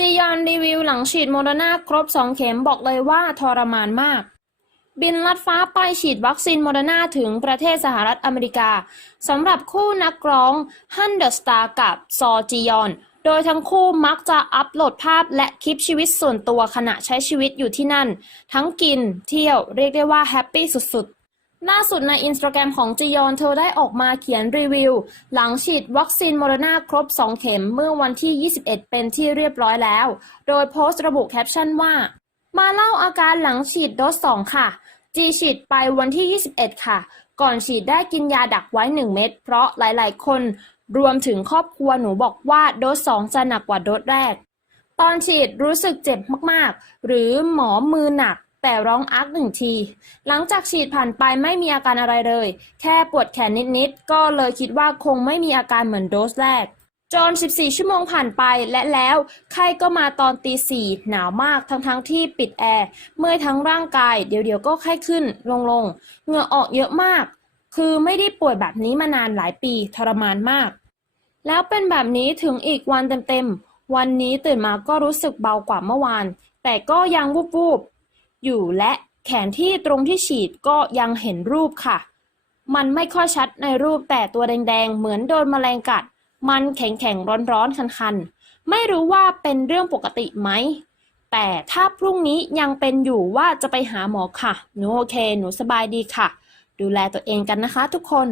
จียอนรีวิวหลังฉีดโมเดอร์นาครบ 2 เข็มบอกเลยว่าทรมานมาก บินลัดฟ้าไปฉีดวัคซีนโมเดอร์นาถึงประเทศสหรัฐอเมริกาสำหรับคู่นักร้องฮันเดอร์สตาร์กับซอจียอน โดยทั้งคู่มักจะอัปโหลดภาพและคลิปชีวิตส่วนตัวขณะใช้ชีวิตอยู่ที่นั่น ทั้งกินเที่ยวเรียกได้ว่าแฮปปี้สุดๆ ล่าสุดในอินสตาแกรมของจียอนเธอได้ออกมาเขียนรีวิว หลังฉีดวัคซีนโมเดอร์นาครบ 2 เข็มเมื่อวันที่ 21 เป็นที่เรียบร้อยแล้ว โดยโพสต์ระบุแคปชั่นว่า มาเล่าอาการหลังฉีดโดส 2 ค่ะ จีฉีดไปวันที่ 21 ค่ะ ก่อนฉีดได้กินยาดักไว้ 1 เม็ดเพราะหลาย ๆ คน รวมถึงครอบครัวหนูบอกว่าโดส 2 จะหนักกว่าโดสแรก ตอนฉีดรู้สึกเจ็บมาก ๆ หรือหมอมือหนัก แต่ร้องอักหนึ่งที หลังจากฉีดผ่านไปไม่มีอาการอะไรเลย แค่ปวดแขนนิดๆ ก็เลยคิดว่าคงไม่มีอาการเหมือนโดสแรกจน 14 ชั่วโมงผ่านไปและแล้ว ไข้ก็มาตอนตีสี่หนาวมากทั้งๆที่ปิดแอร์ เมื่อยทั้งร่างกาย เดี๋ยวๆ ก็ไข้ขึ้น ลงๆ เหงื่อออกเยอะมาก คือไม่ได้ป่วยแบบนี้มานานหลายปีทรมานมาก แล้วเป็นแบบนี้ถึงอีกวันเต็มๆ วันนี้ตื่นมาก็รู้สึกเบากว่าเมื่อวาน แต่ก็ยังวูบๆ อยู่และแขนที่ตรงที่ฉีดก็ยังเห็นรูปค่ะ มันไม่ค่อยชัดในรูปแต่ตัวแดงๆ เหมือนโดนแมลงกัด มันแข็งๆ ร้อนๆ คันๆ ไม่รู้ว่าเป็นเรื่องปกติไหม แต่ถ้าพรุ่งนี้ยังเป็นอยู่ว่าจะไปหาหมอค่ะ หนูโอเค หนูสบายดีค่ะ ดูแลตัวเองกันนะคะทุกคน